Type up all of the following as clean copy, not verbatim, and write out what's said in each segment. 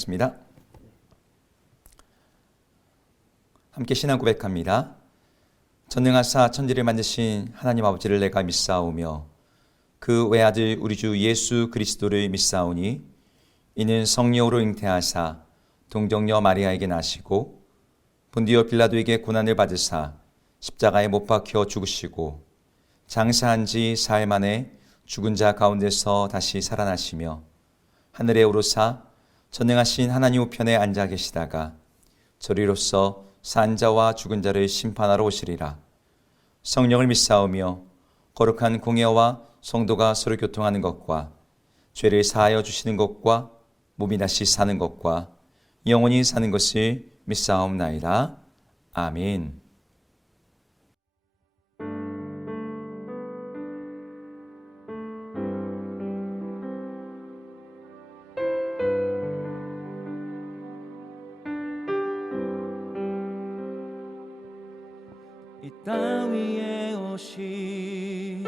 습니다. 함께 신앙 고백합니다. 전능하사 천지를 만드신 하나님 아버지를 내가 믿사오며 그 외아들 우리 주 예수 그리스도를 믿사오니 이는 성령으로 잉태하사 동정녀 마리아에게 나시고 본디오 빌라도에게 고난을 받으사 십자가에 못 박혀 죽으시고 장사한 지 사흘 만에 죽은 자 가운데서 다시 살아나시며 하늘에 오르사 전능하신 하나님 우편에 앉아 계시다가 저리로서 산 자와 죽은 자를 심판하러 오시리라. 성령을 믿사오며 거룩한 공예와 성도가 서로 교통하는 것과 죄를 사하여 주시는 것과 몸이 다시 사는 것과 영원히 사는 것을 믿사옵나이다. 아멘. 이 땅 위에 오신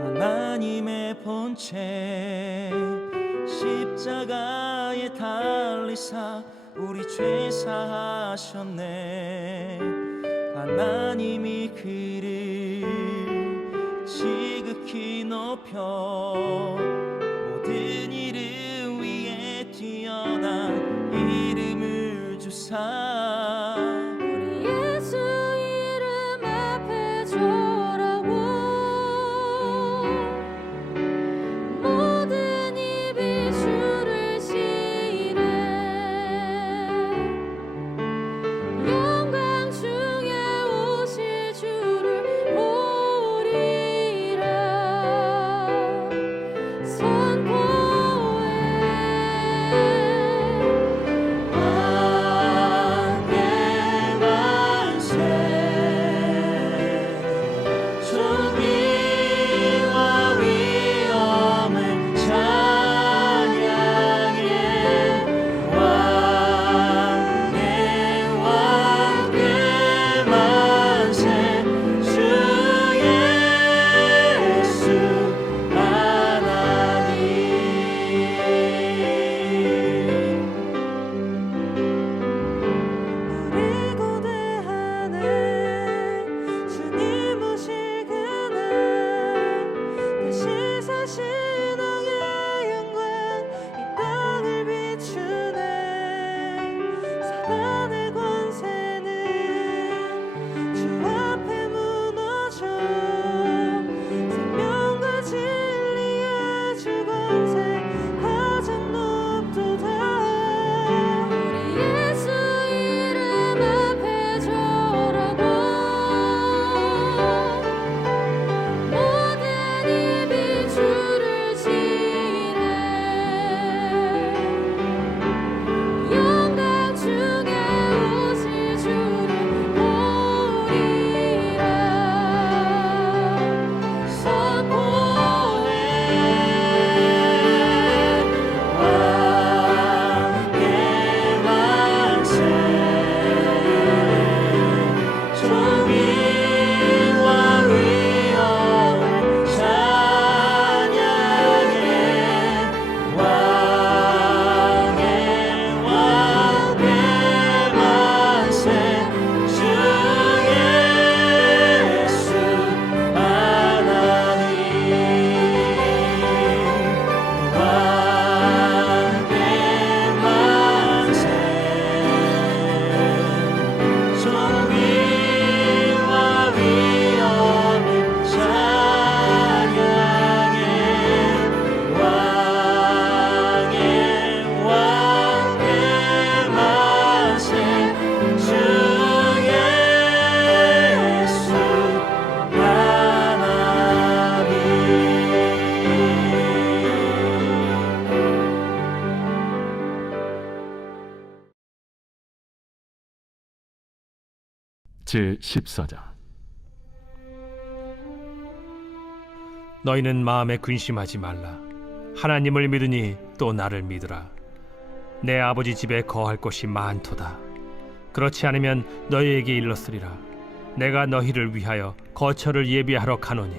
하나님의 본체 십자가에 달리사 우리 죄 사하셨네. 하나님이 그를 지극히 높여 모든 이름 위에 뛰어난 이름을 주사 제14장. 너희는 마음에 근심하지 말라. 하나님을 믿으니 또 나를 믿으라. 내 아버지 집에 거할 곳이 많도다. 그렇지 않으면 너희에게 일렀으리라. 내가 너희를 위하여 거처를 예비하러 가노니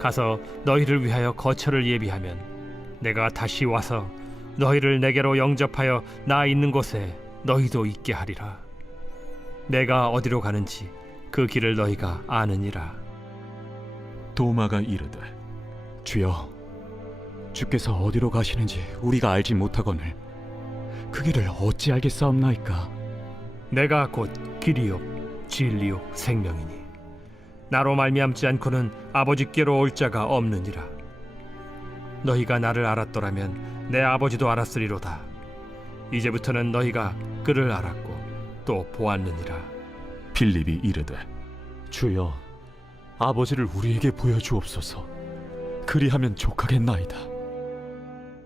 가서 너희를 위하여 거처를 예비하면 내가 다시 와서 너희를 내게로 영접하여 나 있는 곳에 너희도 있게 하리라. 내가 어디로 가는지 그 길을 너희가 아느니라. 도마가 이르되 주여, 주께서 어디로 가시는지 우리가 알지 못하거늘 그 길을 어찌 알겠사옵나이까? 내가 곧 길이요 진리요 생명이니 나로 말미암지 않고는 아버지께로 올 자가 없느니라. 너희가 나를 알았더라면 내 아버지도 알았으리로다. 이제부터는 너희가 그를 알았고 또 보았느니라. 빌립이 이르되 주여, 아버지를 우리에게 보여주옵소서. 그리하면 족하겠나이다.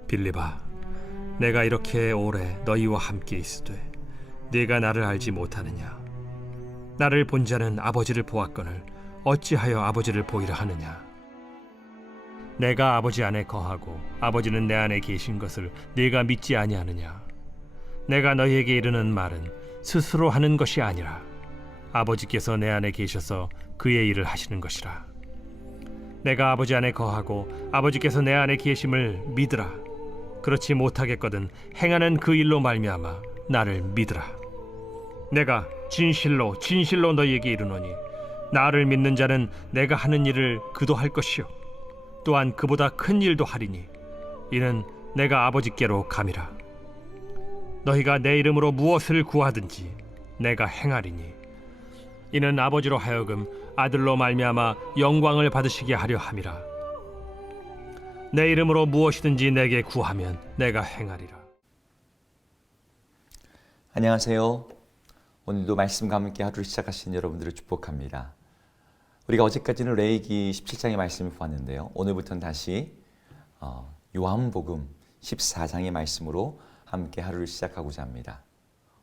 빌립아, 내가 이렇게 오래 너희와 함께 있으되 네가 나를 알지 못하느냐? 나를 본 자는 아버지를 보았거늘 어찌하여 아버지를 보이라 하느냐? 내가 아버지 안에 거하고 아버지는 내 안에 계신 것을 네가 믿지 아니하느냐? 내가 너희에게 이르는 말은 스스로 하는 것이 아니라 아버지께서 내 안에 계셔서 그의 일을 하시는 것이라. 내가 아버지 안에 거하고 아버지께서 내 안에 계심을 믿으라. 그렇지 못하겠거든 행하는 그 일로 말미암아 나를 믿으라. 내가 진실로 진실로 너희에게 이르노니 나를 믿는 자는 내가 하는 일을 그도 할 것이요 또한 그보다 큰 일도 하리니 이는 내가 아버지께로 감이라. 너희가 내 이름으로 무엇을 구하든지 내가 행하리니 이는 아버지로 하여금 아들로 말미암아 영광을 받으시게 하려 함이라. 내 이름으로 무엇이든지 내게 구하면 내가 행하리라. 안녕하세요. 오늘도 말씀과 함께 하루를 시작하신 여러분들을 축복합니다. 우리가 어제까지는 레위기 17장의 말씀을 보았는데요. 오늘부터는 다시 요한복음 14장의 말씀으로 함께 하루를 시작하고자 합니다.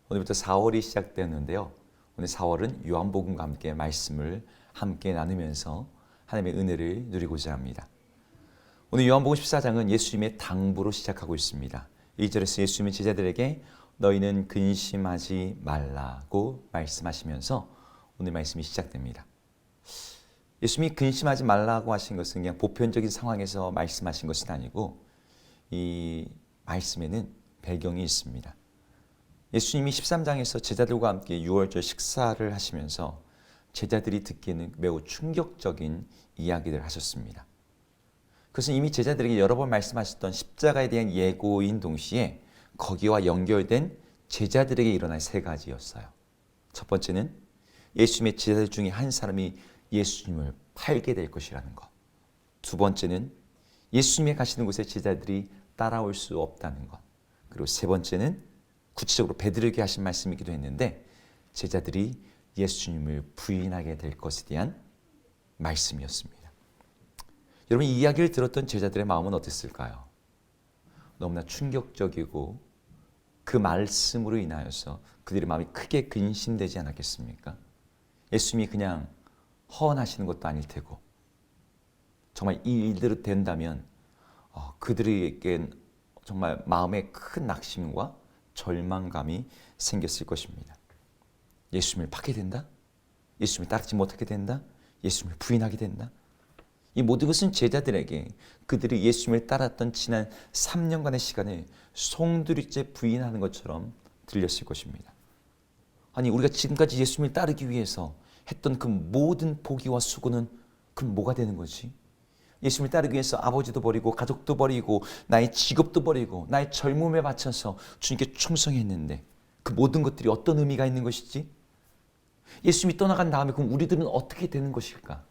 오늘부터 4월이 시작되었는데요. 오늘 4월은 요한복음과 함께 말씀을 함께 나누면서 하나님의 은혜를 누리고자 합니다. 오늘 요한복음 14장은 예수님의 당부로 시작하고 있습니다. 1절에서 예수님은 제자들에게 너희는 근심하지 말라고 말씀하시면서 오늘 말씀이 시작됩니다. 예수님이 근심하지 말라고 하신 것은 그냥 보편적인 상황에서 말씀하신 것은 아니고 이 말씀에는 배경이 있습니다. 예수님이 13장에서 제자들과 함께 유월절 식사를 하시면서 제자들이 듣기에는 매우 충격적인 이야기를 하셨습니다. 그것은 이미 제자들에게 여러 번 말씀하셨던 십자가에 대한 예고인 동시에 거기와 연결된 제자들에게 일어날 세 가지였어요. 첫 번째는 예수님의 제자들 중에 한 사람이 예수님을 팔게 될 것이라는 것. 두 번째는 예수님이 가시는 곳에 제자들이 따라올 수 없다는 것. 그리고 세 번째는 구체적으로 베드로에게 하신 말씀이기도 했는데 제자들이 예수님을 부인하게 될 것에 대한 말씀이었습니다. 여러분, 이 이야기를 들었던 제자들의 마음은 어땠을까요? 너무나 충격적이고 그 말씀으로 인하여서 그들의 마음이 크게 근심되지 않았겠습니까? 예수님이 그냥 허언하시는 것도 아닐 테고 정말 이 일대로 된다면 그들에겐 정말 마음에 큰 낙심과 절망감이 생겼을 것입니다. 예수님을 받게 된다? 예수님을 따르지 못하게 된다? 예수님을 부인하게 된다? 이 모든 것은 제자들에게 그들이 예수님을 따랐던 지난 3년간의 시간을 송두리째 부인하는 것처럼 들렸을 것입니다. 아니, 우리가 지금까지 예수님을 따르기 위해서 했던 그 모든 포기와 수고는 그럼 뭐가 되는 거지? 예수님을 따르기 위해서 아버지도 버리고 가족도 버리고 나의 직업도 버리고 나의 젊음에 바쳐서 주님께 충성했는데 그 모든 것들이 어떤 의미가 있는 것이지? 예수님이 떠나간 다음에 그럼 우리들은 어떻게 되는 것일까?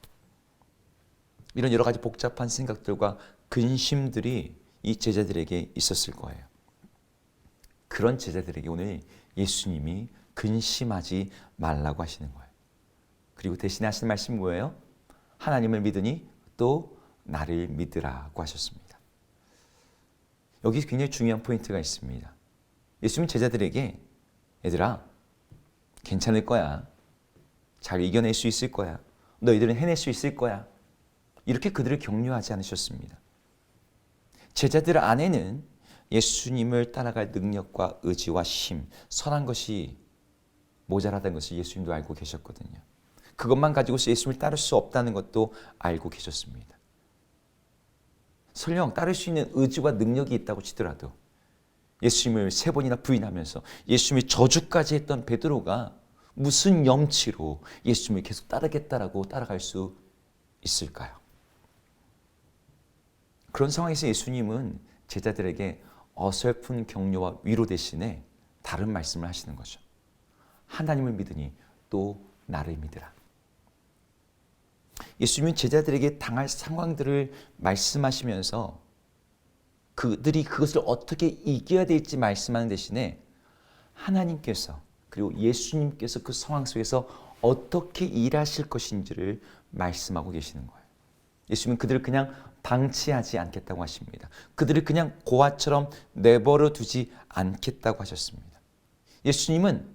이런 여러 가지 복잡한 생각들과 근심들이 이 제자들에게 있었을 거예요. 그런 제자들에게 오늘 예수님이 근심하지 말라고 하시는 거예요. 그리고 대신에 하시는 말씀은 뭐예요? 하나님을 믿으니 또 나를 믿으라고 하셨습니다. 여기 굉장히 중요한 포인트가 있습니다. 예수님은 제자들에게 얘들아, 괜찮을 거야. 잘 이겨낼 수 있을 거야. 너희들은 해낼 수 있을 거야. 이렇게 그들을 격려하지 않으셨습니다. 제자들 안에는 예수님을 따라갈 능력과 의지와 힘, 선한 것이 모자라다는 것을 예수님도 알고 계셨거든요. 그것만 가지고서 예수님을 따를 수 없다는 것도 알고 계셨습니다. 설령 따를 수 있는 의지와 능력이 있다고 치더라도 예수님을 3번이나 부인하면서 예수님의 저주까지 했던 베드로가 무슨 염치로 예수님을 계속 따르겠다라고 따라갈 수 있을까요? 그런 상황에서 예수님은 제자들에게 어설픈 격려와 위로 대신에 다른 말씀을 하시는 거죠. 하나님을 믿으니 또 나를 믿으라. 예수님은 제자들에게 당할 상황들을 말씀하시면서 그들이 그것을 어떻게 이겨야 될지 말씀하는 대신에 하나님께서 그리고 예수님께서 그 상황 속에서 어떻게 일하실 것인지를 말씀하고 계시는 거예요. 예수님은 그들을 그냥 방치하지 않겠다고 하십니다. 그들을 그냥 고아처럼 내버려 두지 않겠다고 하셨습니다. 예수님은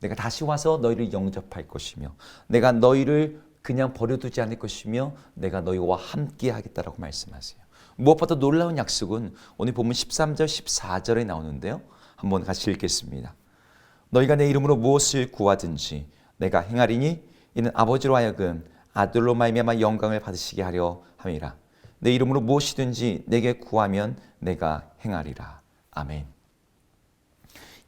내가 다시 와서 너희를 영접할 것이며 내가 너희를 그냥 버려두지 않을 것이며 내가 너희와 함께 하겠다라고 말씀하세요. 무엇보다 놀라운 약속은 오늘 본문 13절 14절에 나오는데요. 한번 같이 읽겠습니다. 너희가 내 이름으로 무엇을 구하든지 내가 행하리니 이는 아버지로 하여금 아들로 말미암아 영광을 받으시게 하려 함이라. 내 이름으로 무엇이든지 내게 구하면 내가 행하리라. 아멘.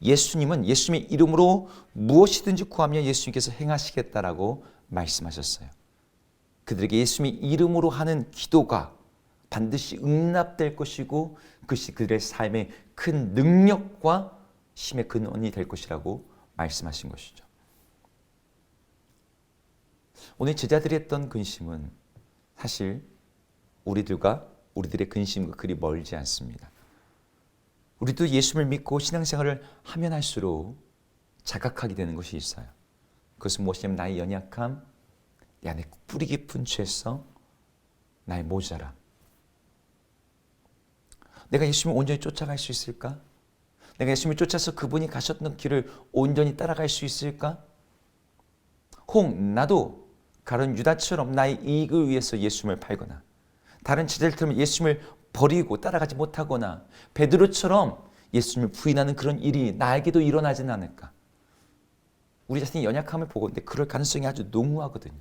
예수님은 예수님의 이름으로 무엇이든지 구하면 예수님께서 행하시겠다라고 말씀하셨어요. 그들에게 예수님의 이름으로 하는 기도가 반드시 응답될 것이고 그것이 그들의 삶의 큰 능력과 힘의 근원이 될 것이라고 말씀하신 것이죠. 오늘 제자들이 했던 근심은 사실 우리들의 근심과 그리 멀지 않습니다. 우리도 예수를 믿고 신앙생활을 하면 할수록 자각하게 되는 것이 있어요. 그것은 무엇이냐면 나의 연약함, 내 안에 뿌리 깊은 죄성, 나의 모자람. 내가 예수님을 온전히 쫓아갈 수 있을까? 내가 예수님을 쫓아서 그분이 가셨던 길을 온전히 따라갈 수 있을까? 혹 나도 가룟 유다처럼 나의 이익을 위해서 예수님을 팔거나 다른 제자들처럼 예수님을 버리고 따라가지 못하거나 베드로처럼 예수님을 부인하는 그런 일이 나에게도 일어나지는 않을까? 우리 자신의 연약함을 보고 근데 그럴 가능성이 아주 농후하거든요.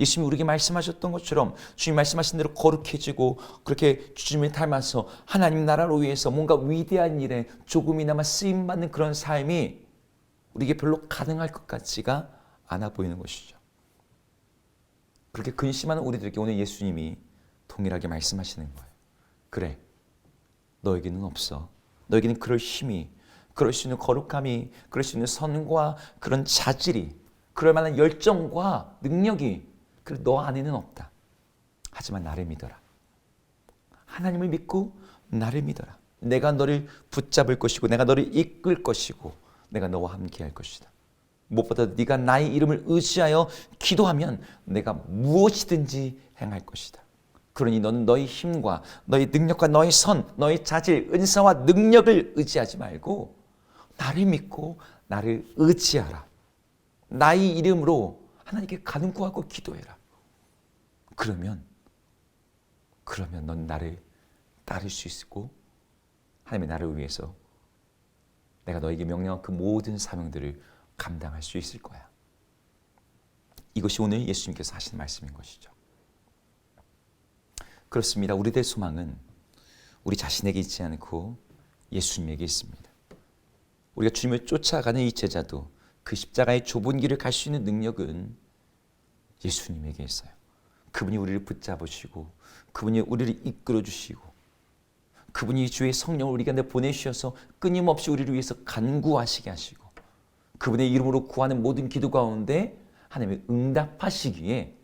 예수님이 우리에게 말씀하셨던 것처럼 주님 말씀하신 대로 거룩해지고 그렇게 주님을 닮아서 하나님 나라를 위해서 뭔가 위대한 일에 조금이나마 쓰임받는 그런 삶이 우리에게 별로 가능할 것 같지가 않아 보이는 것이죠. 그렇게 근심하는 우리들에게 오늘 예수님이 동일하게 말씀하시는 거예요. 그래, 너에게는 없어. 너에게는 그럴 힘이, 그럴 수 있는 거룩함이, 그럴 수 있는 선과 그런 자질이, 그럴 만한 열정과 능력이 그래 너 안에는 없다. 하지만 나를 믿어라. 하나님을 믿고 나를 믿어라. 내가 너를 붙잡을 것이고 내가 너를 이끌 것이고 내가 너와 함께 할 것이다. 무엇보다 네가 나의 이름을 의지하여 기도하면 내가 무엇이든지 행할 것이다. 그러니 너는 너의 힘과 너의 능력과 너의 선, 너의 자질, 은사와 능력을 의지하지 말고 나를 믿고 나를 의지하라. 나의 이름으로 하나님께 간구하고 기도해라. 그러면 넌 나를 따를 수 있고 하나님의 나를 위해서 내가 너에게 명령한 그 모든 사명들을 감당할 수 있을 거야. 이것이 오늘 예수님께서 하신 말씀인 것이죠. 그렇습니다. 우리들의 소망은 우리 자신에게 있지 않고 예수님에게 있습니다. 우리가 주님을 쫓아가는 이 제자도 그 십자가의 좁은 길을 갈 수 있는 능력은 예수님에게 있어요. 그분이 우리를 붙잡으시고 그분이 우리를 이끌어 주시고 그분이 주의 성령을 우리 가운데 보내주셔서 끊임없이 우리를 위해서 간구하시게 하시고 그분의 이름으로 구하는 모든 기도 가운데 하나님의 응답하시기에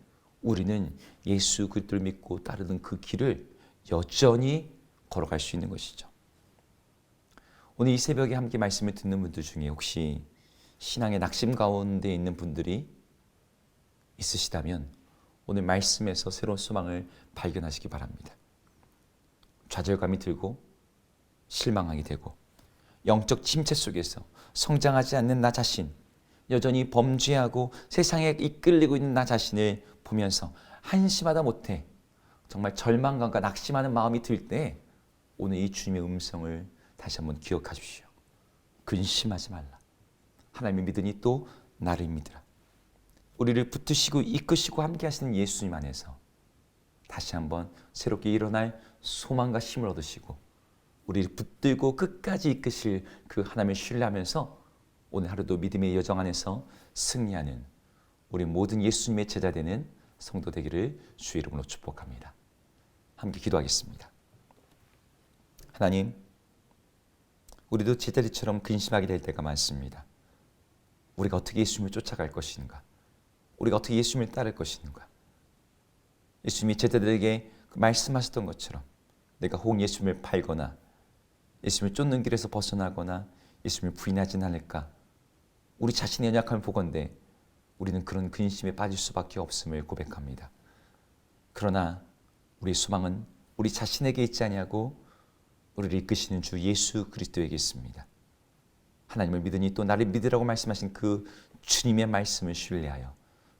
우리는 예수 그리스도를 믿고 따르는 그 길을 여전히 걸어갈 수 있는 것이죠. 오늘 이 새벽에 함께 말씀을 듣는 분들 중에 혹시 신앙의 낙심 가운데 있는 분들이 있으시다면 오늘 말씀에서 새로운 소망을 발견하시기 바랍니다. 좌절감이 들고 실망하게 되고 영적 침체 속에서 성장하지 않는 나 자신, 여전히 범죄하고 세상에 이끌리고 있는 나 자신을 보면서 한심하다 못해 정말 절망감과 낙심하는 마음이 들 때 오늘 이 주님의 음성을 다시 한번 기억하십시오. 근심하지 말라. 하나님을 믿으니 또 나를 믿으라. 우리를 붙드시고 이끄시고 함께 하시는 예수님 안에서 다시 한번 새롭게 일어날 소망과 힘을 얻으시고 우리를 붙들고 끝까지 이끄실 그 하나님을 신뢰하면서 오늘 하루도 믿음의 여정 안에서 승리하는 우리 모든 예수님의 제자 되는 성도 되기를 주의 이름으로 축복합니다. 함께 기도하겠습니다. 하나님, 우리도 제자들처럼 근심하게 될 때가 많습니다. 우리가 어떻게 예수님을 쫓아갈 것인가? 우리가 어떻게 예수님을 따를 것인가? 예수님이 제자들에게 말씀하셨던 것처럼 내가 혹 예수님을 팔거나 예수님을 쫓는 길에서 벗어나거나 예수님을 부인하진 않을까? 우리 자신의 연약함을 보건대 우리는 그런 근심에 빠질 수밖에 없음을 고백합니다. 그러나 우리 소망은 우리 자신에게 있지 아니하고 우리를 이끄시는 주 예수 그리스도에게 있습니다. 하나님을 믿으니 또 나를 믿으라고 말씀하신 그 주님의 말씀을 신뢰하여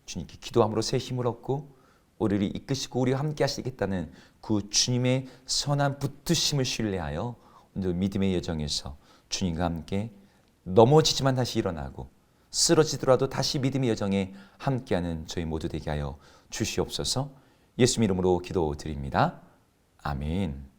주님께 기도함으로 새 힘을 얻고 우리를 이끄시고 우리와 함께 하시겠다는 그 주님의 선한 붙드심을 신뢰하여 오늘 믿음의 여정에서 주님과 함께 넘어지지만 다시 일어나고 쓰러지더라도 다시 믿음의 여정에 함께하는 저희 모두 되게 하여 주시옵소서. 예수 이름으로 기도드립니다. 아멘.